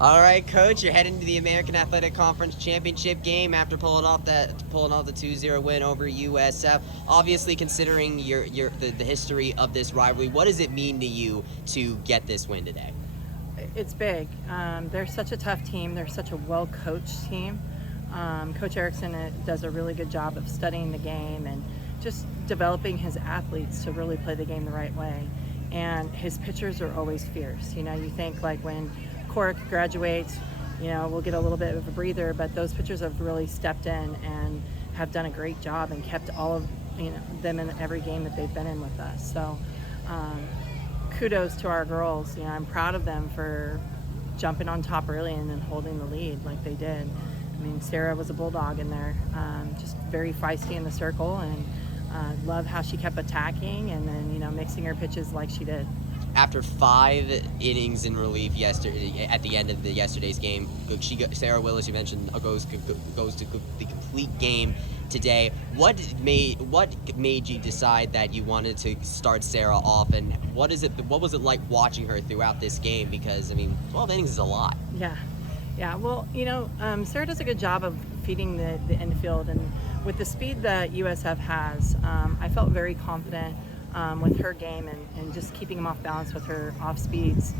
All right, Coach, you're heading to the American Athletic Conference Championship game after pulling off the 2-0 win over USF. Obviously, considering the history of this rivalry, what does it mean to you to get this win today? It's big. They're such a tough team. They're such a well-coached team. Coach Erickson does a really good job of studying the game and just developing his athletes to really play the game the right way. And his pitchers are always fierce. You think like when Cork graduates, we'll get a little bit of a breather, but those pitchers have really stepped in and have done a great job and kept all of them in every game that they've been in with us. So kudos to our girls. I'm proud of them for jumping on top early and then holding the lead like they did. I mean, Sarah was a bulldog in there, just very feisty in the circle, and love how she kept attacking and then mixing her pitches like she did. After 5 innings in relief yesterday, at the end of yesterday's game, Sarah Willis, you mentioned, goes to the complete game today. What made you decide that you wanted to start Sarah off, and what was it like watching her throughout this game? Because 12 innings is a lot. Yeah. Well, Sarah does a good job of feeding the infield, and with the speed that USF has, I felt very confident with her game and just keeping them off balance with her off speeds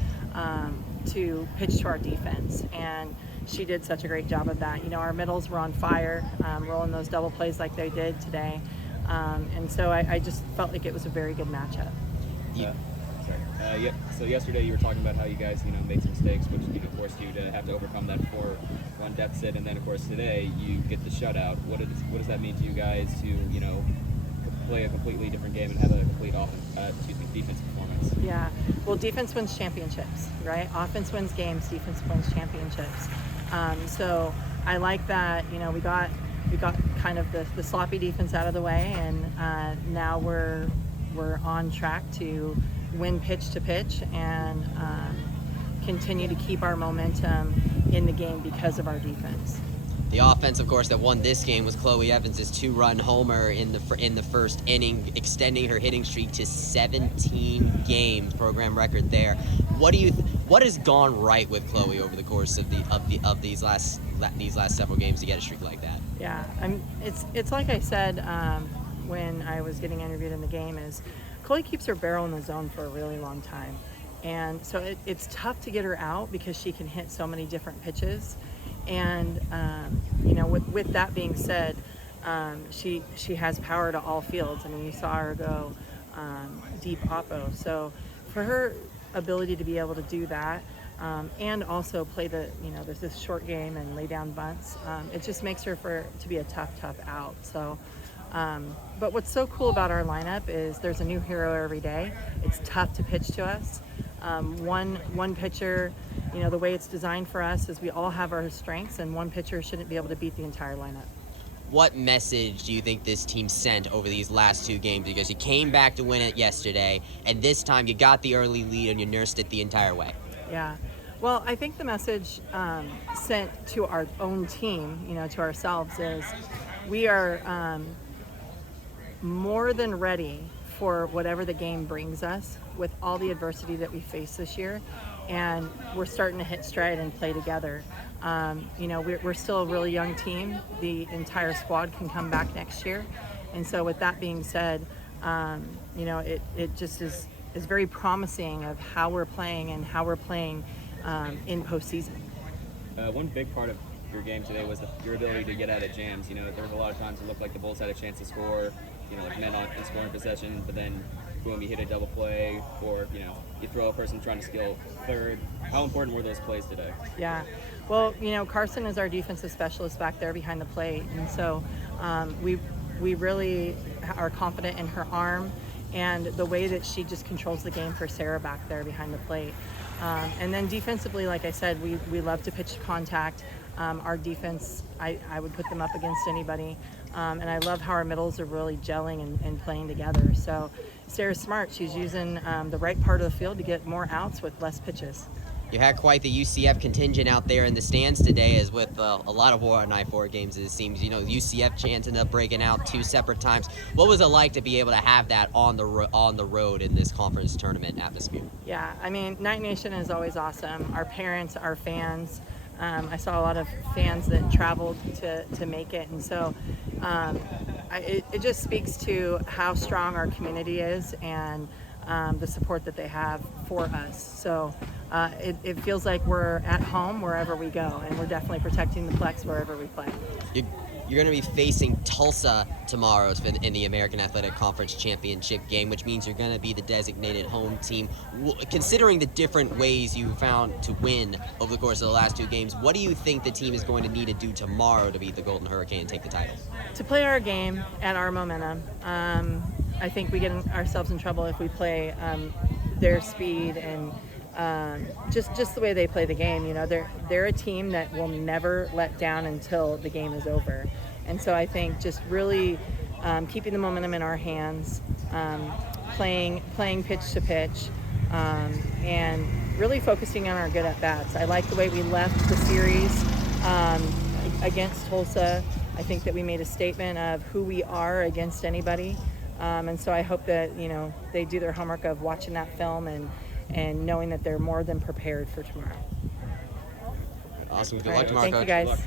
to pitch to our defense. And she did such a great job of that. Our middles were on fire, rolling those double plays like they did today. And so I just felt like it was a very good matchup. So yesterday you were talking about how you guys, made some mistakes, which forced you to have to overcome that 4-1 deficit, and then of course today you get the shutout. What does that mean to you guys to, play a completely different game and have a complete defense performance? Yeah, well, defense wins championships, right? Offense wins games, defense wins championships. So I like that. We got kind of the sloppy defense out of the way, and now we're on track to win pitch to pitch and continue to keep our momentum in the game because of our defense. The offense, of course, that won this game was Chloe Evans' 2-run homer in the first inning, extending her hitting streak to 17 games, program record there. What has gone right with Chloe over the course of these last several games to get a streak like that? Yeah, it's like I said when I was getting interviewed in the game, is Chloe keeps her barrel in the zone for a really long time, and so it's tough to get her out because she can hit so many different pitches. And with that being said, she has power to all fields. You saw her go deep oppo. So for her ability to be able to do that, and also play there's this short game and lay down bunts, it just makes her to be a tough out. So, but what's so cool about our lineup is there's a new hero every day. It's tough to pitch to us. One pitcher, the way it's designed for us is we all have our strengths, and one pitcher shouldn't be able to beat the entire lineup. What message do you think this team sent over these last 2 games? Because you came back to win it yesterday, and this time you got the early lead and you nursed it the entire way. Yeah. Well, I think the message sent to our own team, to ourselves, is we are more than ready for whatever the game brings us with all the adversity that we face this year, and we're starting to hit stride and play together. We're still a really young team. The entire squad can come back next year, and so with that being said, it just is very promising of how we're playing and how we're playing in postseason. One big part of your game today was your ability to get out of jams. There was a lot of times it looked like the Bulls had a chance to score, like men on in scoring possession, but then boom, you hit a double play, or you throw a person trying to steal third. How important were those plays today? Yeah, well, Carson is our defensive specialist back there behind the plate, and so we really are confident in her arm and the way that she just controls the game for Sarah back there behind the plate. And then defensively, like I said, we love to pitch contact. Our defense, I would put them up against anybody. And I love how our middles are really gelling and playing together. So Sarah's smart. She's using the right part of the field to get more outs with less pitches. You had quite the UCF contingent out there in the stands today, as with a lot of I-4 games, it seems. UCF chants ended up breaking out 2 separate times. What was it like to be able to have that on the road in this conference tournament atmosphere? Yeah, I mean, Night Nation is always awesome. Our parents, our fans. I saw a lot of fans that traveled to make it, and so it just speaks to how strong our community is and the support that they have for us. So it feels like we're at home wherever we go, and we're definitely protecting the Plex wherever we play. You're going to be facing Tulsa tomorrow in the American Athletic Conference Championship game, which means you're going to be the designated home team. Considering the different ways you found to win over the course of the last 2 games, what do you think the team is going to need to do tomorrow to beat the Golden Hurricane and take the title? To play our game at our momentum. I think we get ourselves in trouble if we play their speed and just the way they play the game. They're a team that will never let down until the game is over, and so I think just really keeping the momentum in our hands, playing pitch to pitch, and really focusing on our good at bats. I like the way we left the series against Tulsa. I think that we made a statement of who we are against anybody, and so I hope that they do their homework of watching that film and knowing that they're more than prepared for tomorrow. Awesome. Good luck tomorrow, Thank Coach. you, guys.